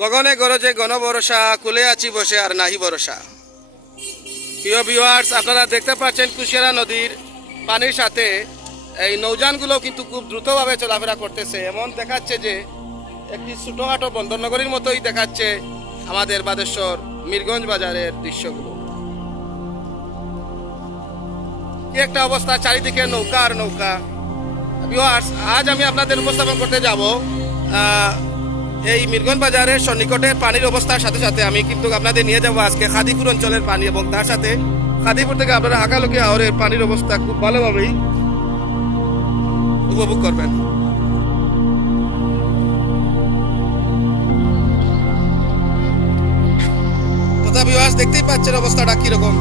গগনে গরজে গণ ভরসা, কুলে আছি বসে আর নাহি ভরসা। প্রিয় ভিউয়ার্স, আপনারা দেখতে পাচ্ছেন কুশিয়ারা নদীর পানির সাথে এই নৌযানগুলো কিন্তু খুব দ্রুতভাবে চলাফেরা করতেছে। এমন দেখাচ্ছে যে একটি ছোটোখাটো বন্দরনগরীর মতোই দেখাচ্ছে আমাদের বাদেশ্বর মিরগঞ্জ বাজারের দৃশ্যগুলো। কি একটা অবস্থা, চারিদিকে নৌকা আর নৌকা। ভিউয়ার্স, আজ আমি আপনাদের উপস্থাপন করতে যাব এই মিরগঞ্জ বাজারের সন্নিকটের পানির অবস্থার সাথে সাথে আমি কিন্তু আপনাদের নিয়ে যাব আজকে খাদিপুর অঞ্চলের পানি, এবং তার সাথে খাদিপুর থেকে আপনারা হাকালুকি হাওরের পানির অবস্থা খুব ভালোভাবেই উপভোগ করবেন। তথা ভিউয়ার্স, দেখতেই পাচ্ছেন অবস্থাটা কিরকম।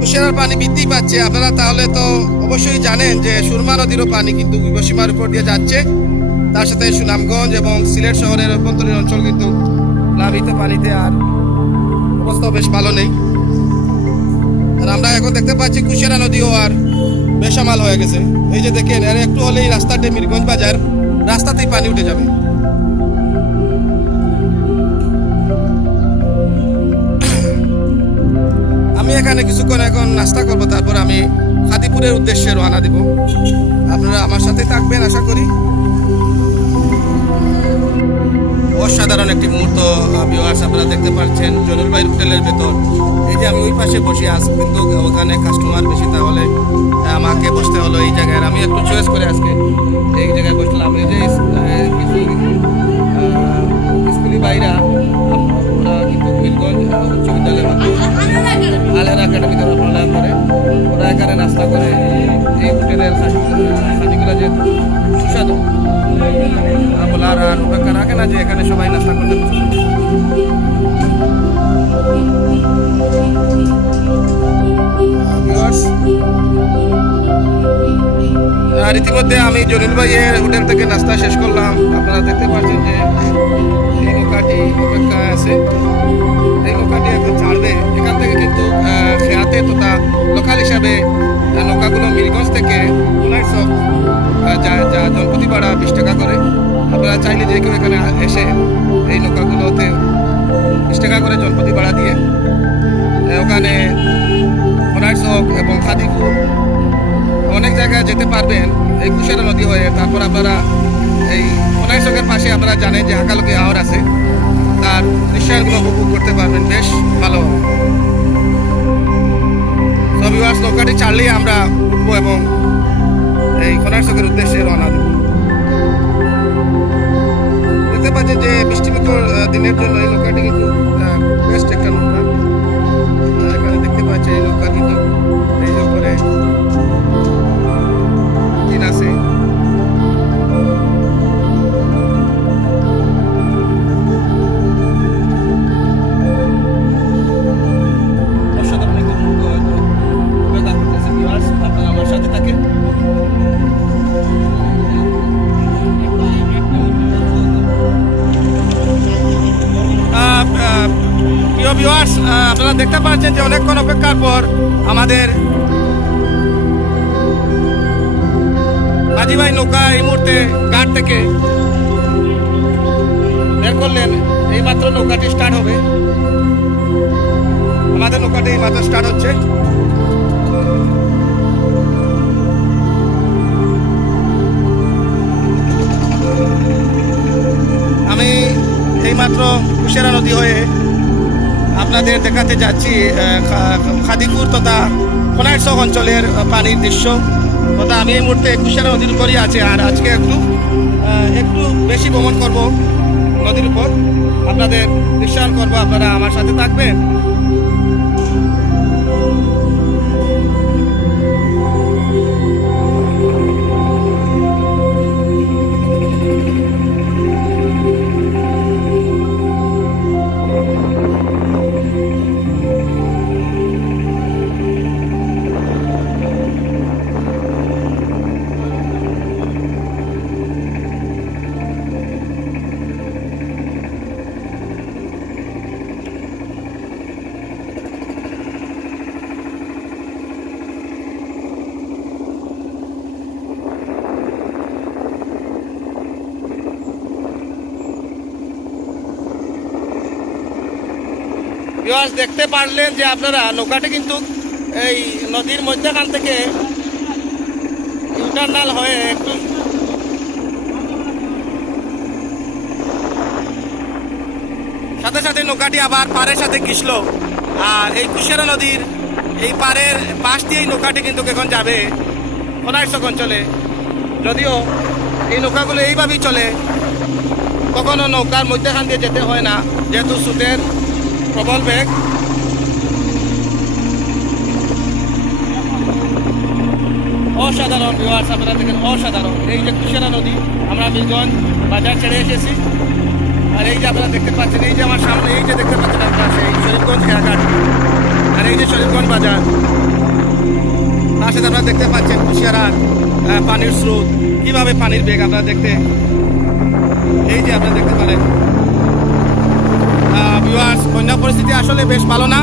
কুশিয়ারার পানি বৃদ্ধি পাচ্ছে। আপনারা তাহলে তো অবশ্যই জানেন যে সুরমা নদীরও পানি কিন্তু বিপদসীমার উপর দিয়ে যাচ্ছে। তার সাথে সুনামগঞ্জ এবং সিলেট শহরের অভ্যন্তরীণ অঞ্চল কিন্তু প্লাবিত পানিতে, আর অবস্থা বেশ ভালো নেই। আর আমরা এখন দেখতে পাচ্ছি কুশিয়ারা নদীও আর বেসামাল হয়ে গেছে। এই যে দেখেন, এর একটু হলেই রাস্তাতে মিরগঞ্জ বাজার, রাস্তাতেই পানি উঠে যাবে। আমি এখানে কিছুক্ষণ এখন নাস্তা করবো, তারপর আমি খাদিপুরের উদ্দেশ্যে রওনা দিব। আপনারা আমার সাথে থাকবেন আশা করি। অসাধারণ একটি মুহূর্ত ভিউয়ার্স, আপনারা দেখতে পাচ্ছেন জনুল ভাই হোটেলের ভেতর। এই যে আমি ওই পাশে বসে আছি, কিন্তু ওখানে কাস্টমার বেশি, তাহলে আমাকে বসতে হলো এই জায়গায়। আমি একটু চয়েস করে আজকে এই জায়গায় বসলাম। এই যে স্কুলি ভাইরা, ওরা কিন্তু মিরগঞ্জ উচ্চ বিদ্যালয়ের আলের একাডেমিতে পড়ালেখা করে, ওরা এখানে নাস্তা করে। এই হোটেলের খাদিগুলো যে সুস্বাদু বলার আর অপেক্ষা রাখে না যে এখানে সবাই নাস্তা করতে আর ইতিমধ্যে আমি জলিল ভাইয়ের হোটেল থেকে নাস্তা শেষ করলাম। আপনারা দেখতে পাচ্ছেন যে এই নৌকাটি অপেক্ষায় আছে। এই নৌকাটি এখন ছাড়বে। এখান থেকে কিন্তু খেয়াতে তথা লোকাল হিসাবে নৌকাগুলো মিরগঞ্জ থেকে যা জনপ্রতি ভাড়া 20 টাকা করে। আপনারা চাইলে যে কেউ এখানে এসে এই নৌকাগুলোতে 20 টাকা করে জনপ্রতি ভাড়া দিয়ে ওখানে চক এবং খাদিপুর অনেক জায়গায় যেতে পারবেন এই কুশিয়ারা নদী হয়ে। তারপর আপনারা এই চকের পাশে আপনারা জানেন যে হাকালুকি হাওর আছে, তার দৃশ্যায়নগুলো উপভোগ করতে পারবেন বেশ ভালো। ভিউয়ার্স, নৌকাটি ছাড়লেই আমরা উঠবো এবং এই চকের উদ্দেশ্যে রওনা দেব। দেখতে পাচ্ছেন যে বৃষ্টিমুখর দিনের জন্য এই নৌকাটি কিন্তু বেস্ট একটা নৌকা। এখানে দেখতে পাচ্ছেন এই নৌকা কিন্তু এই করে দিন আছে। প্রিয় ভিউয়ার্স, আপনারা দেখতে পাচ্ছেন যে অনেকক্ষণ অপেক্ষার পর আমাদের হাজি ভাই নৌকা এই মুহূর্তে ঘাট থেকে বের করলেন। এই মাত্র নৌকাটি স্টার্ট হবে। আমাদের নৌকাটি এই মাত্র স্টার্ট হচ্ছে। আমি এইমাত্র কুশিয়ারা নদী হয়ে আপনাদের দেখাতে যাচ্ছি খাদিপুর তথা চক অঞ্চলের পানির দৃশ্য। তথা আমি এই মুহূর্তে কুশিয়ারা নদীর উপরই আছি। আর আজকে একটু বেশি ভ্রমণ করব নদীর উপর, আপনাদের দৃশ্যায়ন করবো। আপনারা আমার সাথে থাকবেন। ভিউয়ার্স দেখতে পারলেন যে আপনারা নৌকাটি কিন্তু এই নদীর মধ্যখান থেকে ইন্টারনাল হয়ে একটু সাথে সাথে নৌকাটি আবার পাড়ের সাথে ঘিসল। আর এই কুশিয়ারা নদীর এই পাড়ের পাশ দিয়ে এই নৌকাটি কিন্তু এখন যাবে কোনাইশক অঞ্চলে। যদিও এই নৌকাগুলো এইভাবেই চলে, কখনো নৌকার মধ্যখান দিয়ে যেতে হয় না, যেহেতু স্রোতের প্রবল বেগ। অসাধারণ ভিউয়ার্স, আপনারা দেখেন অসাধারণ। এই যে কুশিয়ারা নদী, আমরা মিরগঞ্জ বাজার ছেড়ে এসেছি। আর এই যে আপনারা দেখতে পাচ্ছেন, এই যে আমার সামনে এই যে দেখতে পাচ্ছেন আপনারা সেই শরীফগঞ্জ খেয়াঘাট, আর এই যে শরীফগঞ্জ বাজার। তার সাথে আপনারা দেখতে পাচ্ছেন কুশিয়ারার পানির স্রোত, কিভাবে পানির বেগ আপনারা দেখতে, এই যে আপনারা দেখতে পারেন। ভিউয়ার্স, বন্যা পরিস্থিতি আসলে বেশ ভালো না,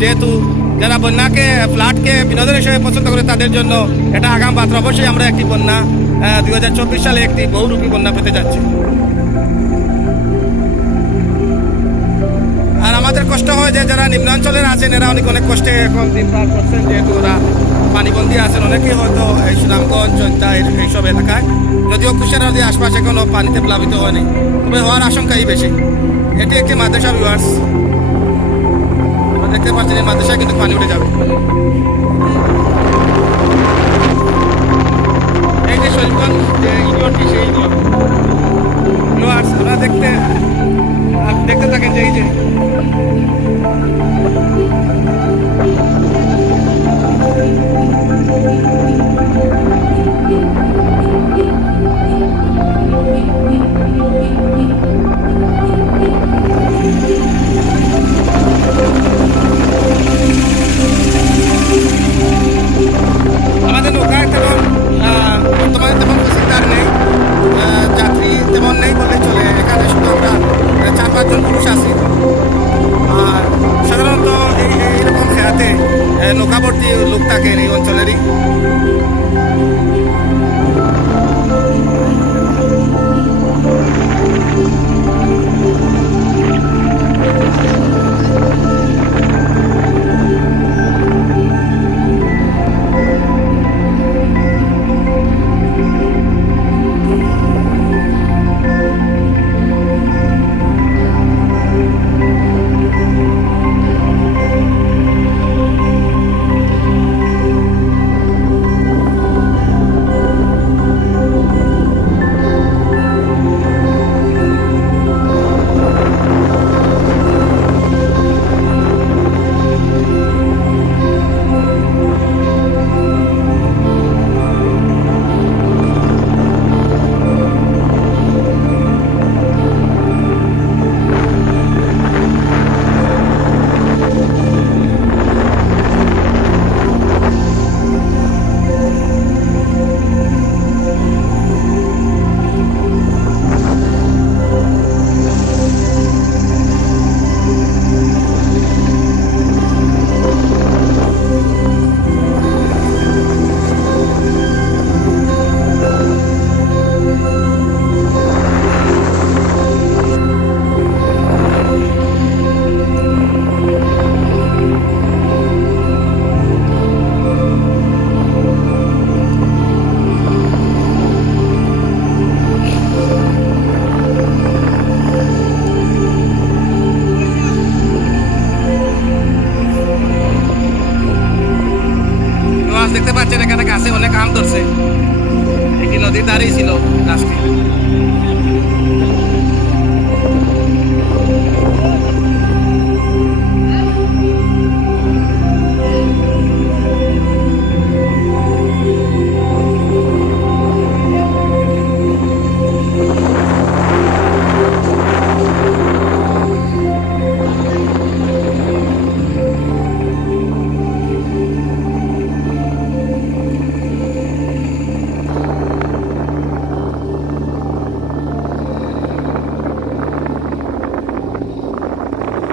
যেহেতু যারা বন্যাকে ফ্লাডকে বিনোদন হিসেবে পছন্দ করে তাদের জন্য এটা আগাম বার্তা। অবশ্যই আমরা একটি বন্যা 2024 সালে একটি বহুরূপী বন্যা পেতে যাচ্ছি। আর আমাদের কষ্ট হয় যে যারা নিম্নাঞ্চলের আছেন এরা অনেক কষ্টে এখন দিন পার করছেন, যেহেতু ওরা পানিবন্দী আছেন। অনেকেই হয়তো এই সুনামগঞ্জ জয়ন্তা এইসব এলাকায়, যদিও কুশিয়ারা নদীর আশপাশে কোনো পানিতে প্লাবিত হয়নি, তবে হওয়ার আশঙ্কাই বেশি। এটি একটি মাদ্রাসা ভিউয়ার্স, দেখতে পাচ্ছেন এই মাদ্রাসায় কিন্তু পানি উঠে যাবে। এই যে শরীফগঞ্জ যে ইউনিয়নটি, সেই ইউনিয়ন ভিউয়ার্স আপনারা দেখতে থাকেন যে এই যে আমাদের নৌকায় তেমন বর্তমানে তেমন প্যাসেঞ্জার নেই, যাত্রী তেমন নেই বললে চলে। এখানে শুধু আমরা 4-5 জন পুরুষ আছি। আর সাধারণত এইরকম খেয়াতে নৌকাবর্তী লোক থাকেন এই অঞ্চলেরই। দেখতে পাচ্ছেন এখানে গাছে অনেক আম ধরছে, একটি নদীর ধারেই ছিল গাছটি।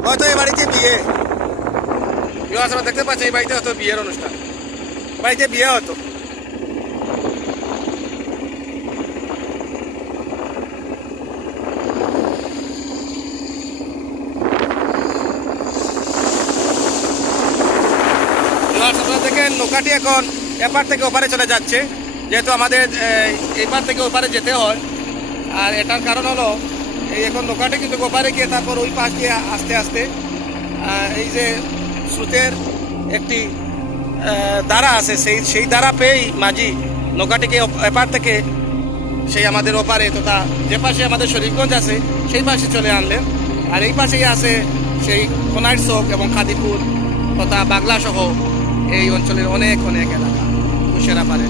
হয়তো এই বাড়িতে বিয়ে, দেখতে পাচ্ছি এই বাড়িতে হয়তো বিয়ের অনুষ্ঠান, বাড়িতে বিয়ে হতো। নৌকাটি এখন এপার থেকে ওপারে চলে যাচ্ছে, যেহেতু আমাদের এপার থেকে ওপারে যেতে হয়। আর এটার কারণ হলো এই এখন নৌকাটি কিন্তু ওপারে গিয়ে তারপর ওই পাশ দিয়ে আস্তে আস্তে এই যে স্রোতের একটি দ্বারা আছে, সেই দ্বারা পেয়েই মাঝি নৌকাটিকে এপার থেকে সেই আমাদের ওপারে তথা যে পাশে আমাদের শরীফগঞ্জ আছে সেই পাশে চলে আনলেন। আর এই পাশেই আছে সেই কোনাইট চক এবং খাদিপুর তথা বাগলা সহ এই অঞ্চলের অনেক অনেক এলাকা কুশিয়ারা পারে।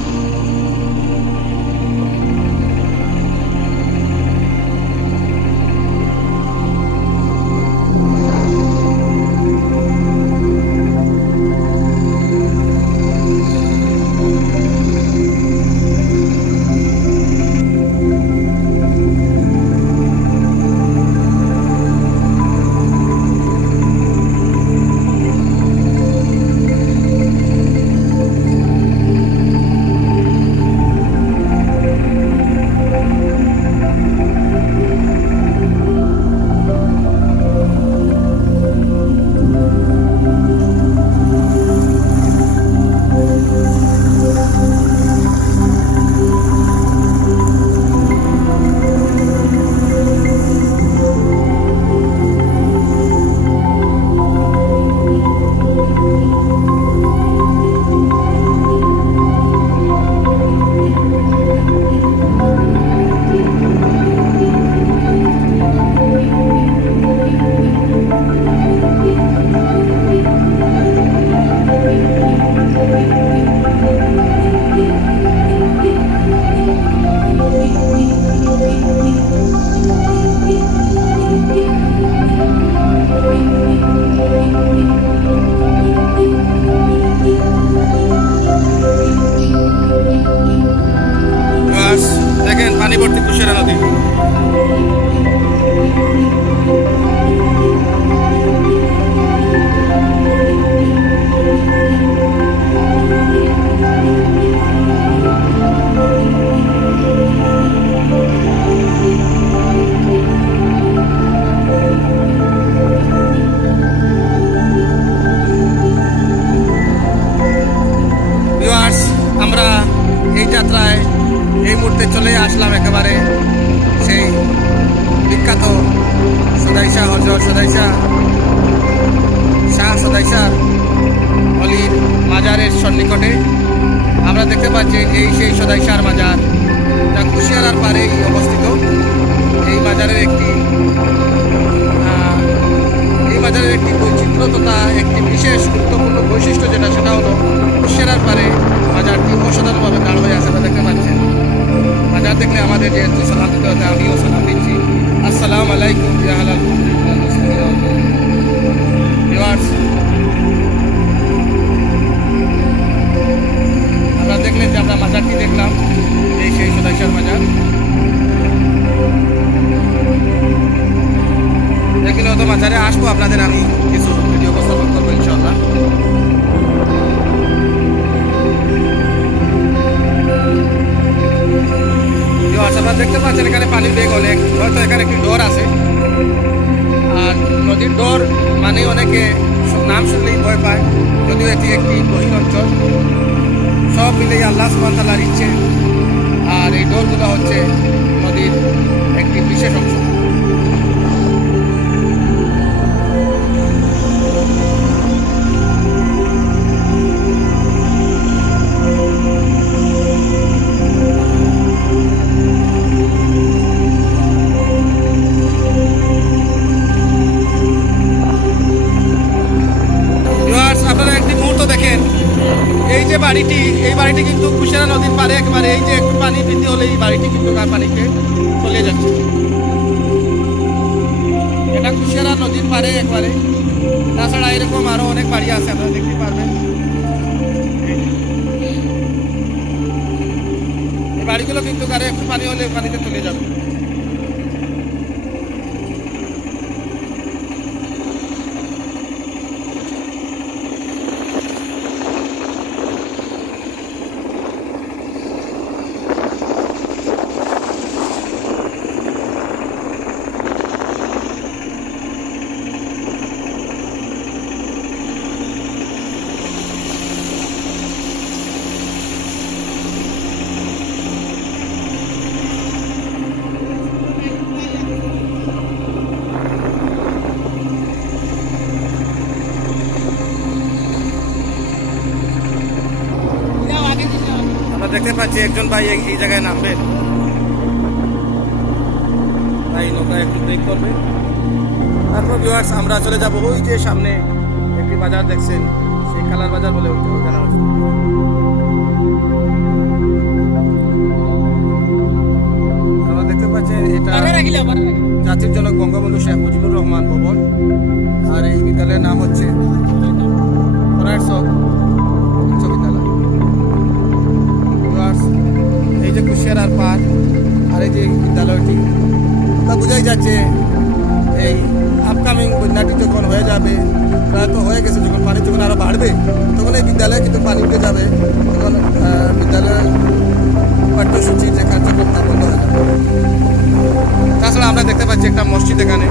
দেখেন পানি ভর্তি কুশিয়ারা নদী। আমরা এই যাত্রায় এই মুহূর্তে চলে আসলাম একেবারে সেই বিখ্যাত সদাইশা হজরত সদাইশা শাহ সদাইশার অলির মাজারের সন্নিকটে। আমরা দেখতে পাচ্ছি এই সেই সদাইশার মাজার, যা কুশিয়ারার পাড়েই অবস্থিত। এই মাজারের একটি বৈচিত্র্য তথা একটি বিশেষ গুরুত্বপূর্ণ বৈশিষ্ট্য যেটা, সেটা হলো কুশিয়ারার পাড়ে মাজারটি অসাধারণভাবে দাঁড় হয়ে আছে। আপনারা দেখতে পাচ্ছেন মাজার দেখলে আমাদের যেহেতু সালাম দিতে হতে আমিও সালাম দিচ্ছি। আসসালামু আলাইকুম ভিউয়ার্স, আমরা দেখলেন যে আমরা মাজারটি দেখলাম, এই সেই সদাইশার মাজার। দেখলে হয়তো মাজারে আসবো, আপনাদের আমি কিছু ভিডিও উপস্থাপন করবো ইনশাআল্লাহ। আপনারা দেখতে পাচ্ছেন এখানে পানির বেগ অনেক, হয়তো এখানে একটি ডোর আছে। আর নদীর ডোর মানে অনেকে নাম শুনলেই ভয় পায়, যদিও এটি একটি গহীন অঞ্চল। সব মিলেই আল্লাহ সুবহানাহু ওয়া তাআলার ইচ্ছে। আর এই ডোরগুলো হচ্ছে নদীর একটি বিশেষ অংশ। এই বাড়িটি কিন্তু কুশিয়ারা নদীর পাড়ে একবারে, এই যে একটু পানি বৃদ্ধি হলে এই বাড়িটি কিন্তু পানিতে চলে যাচ্ছে। এটা কুশিয়ারা নদীর পাড়ে একবারে। তাছাড়া এরকম আরো অনেক বাড়ি আছে, আপনারা দেখতে পারবেন। এই বাড়িগুলো কিন্তু কারে একটু পানি হলে পানিতে চলে যাবে। পাচ্ছি একজন ভাই এই জায়গায় নামবেন, ভাই নৌকা একটু ব্রেক করবে। তারপর ভিউয়ার্স আমরা চলে যাব ওই যে সামনে একটি বাজার দেখছেন, সেই কালার বাজার বলে জানা হচ্ছে। আমরা দেখতে পাচ্ছেন এটা জাতির জনক বঙ্গবন্ধু শেখ মুজিবুর রহমান ভবন, আর এই বিদ্যালয়ের নাম হচ্ছে উচ্চ বিদ্যালয়। এই যে কুশিয়ারার পার আর এই যে বিদ্যালয়টি, তা বোঝাই যাচ্ছে এই আপকামিং বন্যাটি যখন হয়ে যাবে, প্রায়ত হয়ে গেছে, যখন পানি যখন আরো বাড়বে তখন এই বিদ্যালয়ে কিন্তু পানি উঠে যাবে, তখন বিদ্যালয়ের পাঠ্যসূচির যে কার্যক্রম তা বন্ধ হয়ে যাবে। তাছাড়া আমরা দেখতে পাচ্ছি একটা মসজিদ এখানে।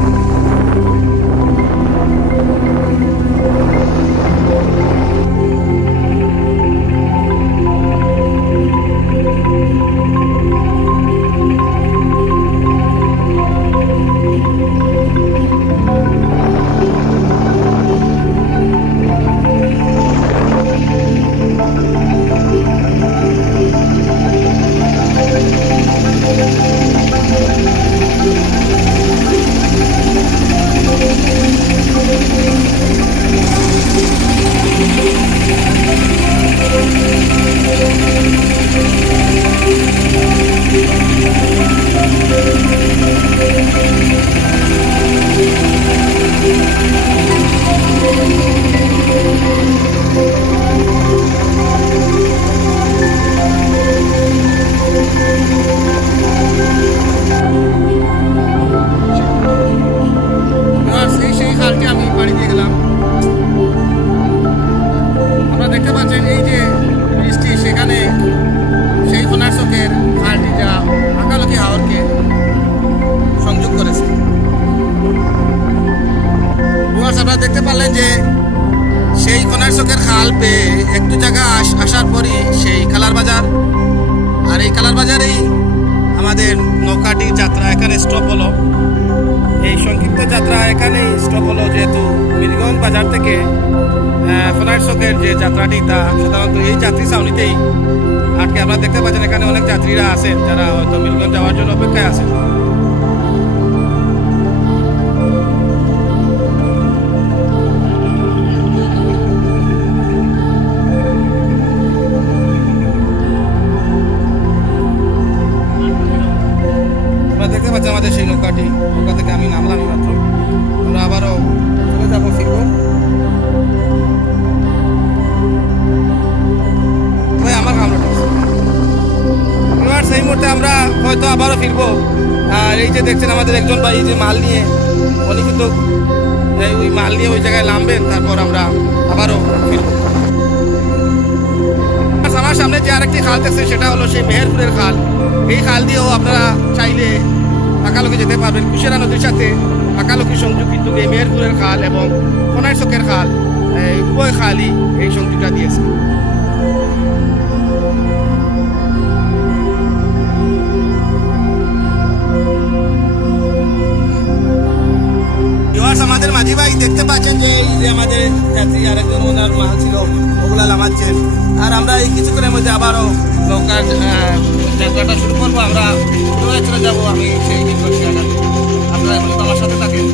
সেই খালটি আমি পাড়ি দিয়ে গেলাম। আপনারা দেখতে পাচ্ছেন এই যে বৃষ্টি, সেখানে সেই খোনারচকের খালটি যা আঁকালকি হাওরকে সংযোগ করেছে। আপনারা দেখতে পারলেন যে সেই খোনারচকের খাল পেয়ে একটু জায়গা আসার পরই সেই কালার বাজার, আর এই কালার বাজারেই আমাদের নৌকাটির যাত্রা এখানে স্টপ হলো। এই সংক্ষিপ্ত যাত্রা এখানেই স্টপ হলো, যেহেতু মিরগঞ্জ বাজার থেকে খোনারচকের যে যাত্রাটি তা সাধারণত এই যাত্রী ছাউনিতেই আটকে। আপনারা দেখতে পাচ্ছেন এখানে অনেক যাত্রীরা আছেন যারা হয়তো মিরগঞ্জ যাওয়ার জন্য অপেক্ষায় আছেন। দেখতে পাচ্ছি আমাদের সেই নৌকা থেকে আমি নামলাম মাত্র, আমরা আবারও চলে যাবো ফিরবো। আমার সেই মুহূর্তে আমরা হয়তো আবারও ফিরবো। আর এই যে দেখছেন আমাদের একজন ভাই যে মাল নিয়ে, উনি কিন্তু ওই মাল নিয়ে ওই জায়গায় নামবেন, তারপর আমরা আবারও ফিরবো। আমার সামনে যে আরেকটি খাল দেখছেন সেটা হলো সেই মেহেরপুরের খাল। এই খাল দিয়েও আপনারা চাইলে আঁকালকি যেতে পারবেন। কুশিয়ারা নদীর সাথে আঁকালকি সংযোগ কিন্তু এই মেহেরপুরের খাল এবং খোনারচকের খাল, উভয় খালই এই সংযোগটা দিয়েছে। আমাদের মাঝি ভাই দেখতে পাচ্ছেন যে এই যে আমাদের যাত্রী আরেকজন ওনার মাল ছিল ওগুলা নামাচ্ছেন, আর আমরা এই কিছুক্ষণের মধ্যে আবারও নৌকার যাত্রাটা শুরু করবো। আমরা চলে যাবো আমি সেই জায়গাতে, আপনারা আমার সাথে থাকেন।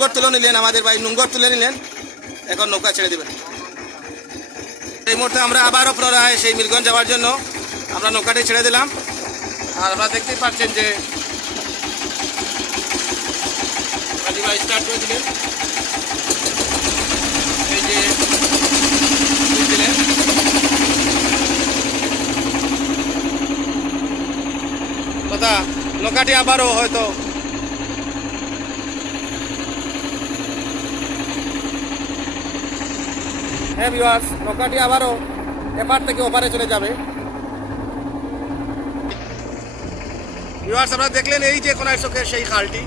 নুঙ্গর তুলে নিলেন আমাদের ভাই, নুঙ্গর তুলে নিলেন, এখন নৌকা ছেড়ে দেবেন। এই মুহূর্তে আমরা আবারও পুনরায় সেই মিরগঞ্জ যাওয়ার জন্য আমরা নৌকাটি ছেড়ে দিলাম। আর আপনারা দেখতেই পাচ্ছেন যে গাড়ি ভাই স্টার্ট করে দিলেন, এই যে দিলেন। কথা নৌকাটি আবারও হয়তো হ্যাঁ ভিউয়ার্স, নৌকাটি আবারও এপার থেকে ওপারে চলে যাবে। ভিউয়ার্স আপনারা দেখলেন এই যে কোনার চকের সেই খালটি,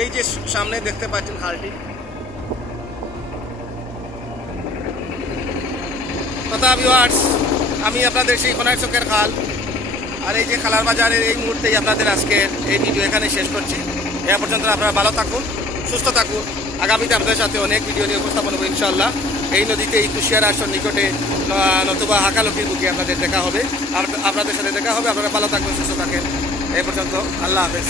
এই যে সামনে দেখতে পাচ্ছেন খালটি। তথা ভিউয়ার্স আমি আপনাদের সেই কোনার চকের খাল আর এই যে খালার বাজারের এই মুহূর্তেই আপনাদের আজকের এই ভিডিও এখানে শেষ করছি। এ পর্যন্ত আপনারা ভালো থাকুন, সুস্থ থাকুন। আগামীতে আপনাদের সাথে অনেক ভিডিও নিয়ে উপস্থাপন হবে ইনশাআল্লাহ। এই নদীতে এই কুশিয়ারা আসর নিকটে নতুবা হাকালকির বুকে আপনাদের দেখা হবে, আর আপনাদের সাথে দেখা হবে। আপনারা ভালো থাকবেন, সুস্থ থাকেন। এই পর্যন্ত আল্লাহ হাফেজ।